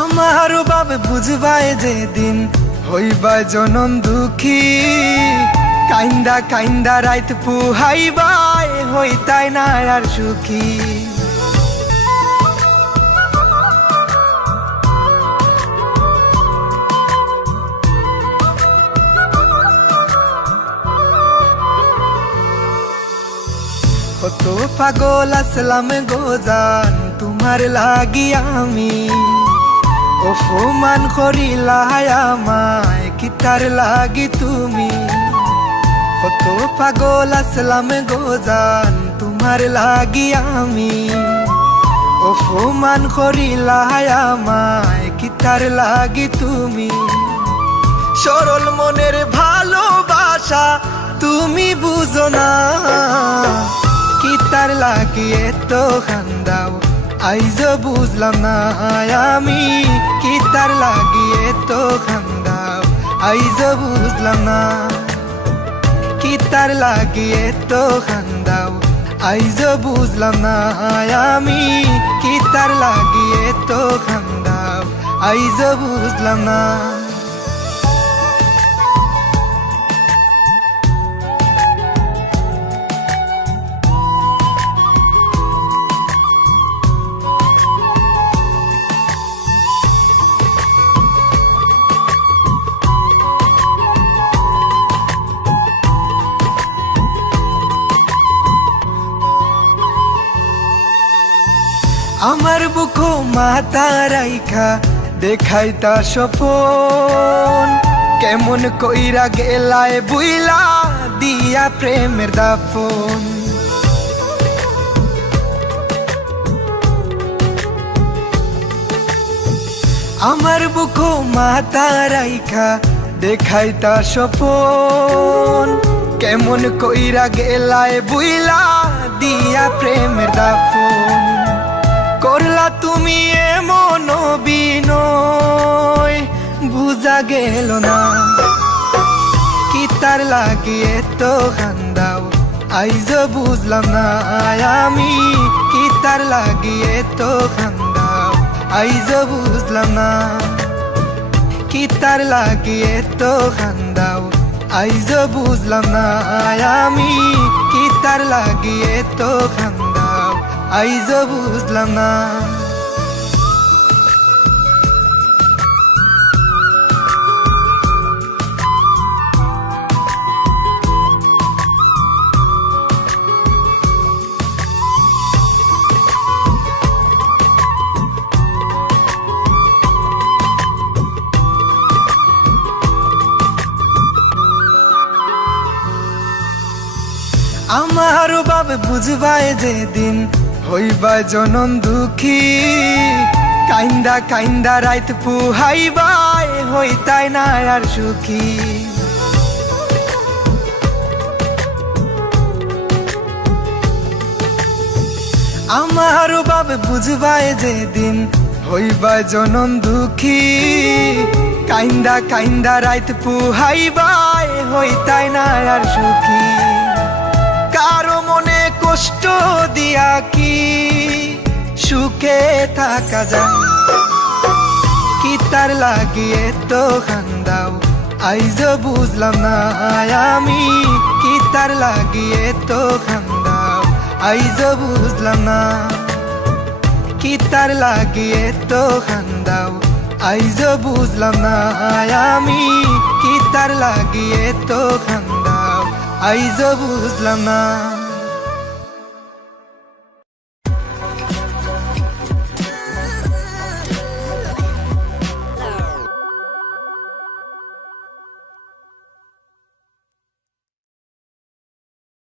আমার বাবে বুঝবাই যেদিন হইবা জনম দুঃখী, কাইন্দা কাইন্দা রাইত পুহাইবাই হইতাই না আর সুখী। কত পাগল আসলাম গোজান তোমার লাগি আমি, অপমান করিলাই আমায় কিতার লাগি তুমি। কত পাগল আসলাম গোজান তোমার লাগি আমি, অপমান করিলাই আমায় কিতার লাগি তুমি। সরল মনের ভালোবাসা তুমি বুঝো না, কিতার লাগি এত খান্দাও আইজ বুঝলাম না আমি। কিতার লাগি এত খান্দাও আইজ বুঝলাম না, কিতার লাগি এত খান্দাও আইজ বুঝলাম না আমি। কিতার লাগি এত খান্দাও আইজ বুঝলাম না। আমার বুকো মাথা রাইখা দেখাইতা স্বপন, কেমন কইরা গেলায় বুইলা দিয়া প্রেমের দাফন। আমার বুকো মাথা রাইখা দেখাইতা স্বপন, কেমন কইরা গেলায় বুইলা দিয়া প্রেমের দাফন। করলা তুমি এমন বিনয় বুঝা গেল না, কিতার লাগি এত খান্দাও আইজ বুঝলাম না আমি। কিতার লাগি এত খান্দাও আইজ বুঝলাম না, কিতার লাগি এত খান্দাও আইজ বুঝলাম না আমি। কিতার লাগি এত খান্দাও আইজ বুঝলাম না। আমার বাবে বুঝবাই যেদিন হইবা জনম দুঃখী, কাইন্দা কাইন্দা রাইত পুহাইবাই হইতাই না আর সুখী। আমার বাবে বুঝবাই যেদিন হইবা জনম দুঃখী, কাইন্দা কাইন্দা রাইত পুহাইবাই হইতাই না আর সুখী। কারো মনে কষ্ট দিয়া কি সুখে থাকা যায়, কিতার লাগি এত খান্দাও আইজ বুঝলাম না আমি। কিতার লাগি এত খান্দাও আইজ বুঝলাম না, কিতার লাগি এত খান্দাও আইজ বুঝলাম না আমি। কিতার লাগি এত খান্দাও আইজ বুঝলাম না।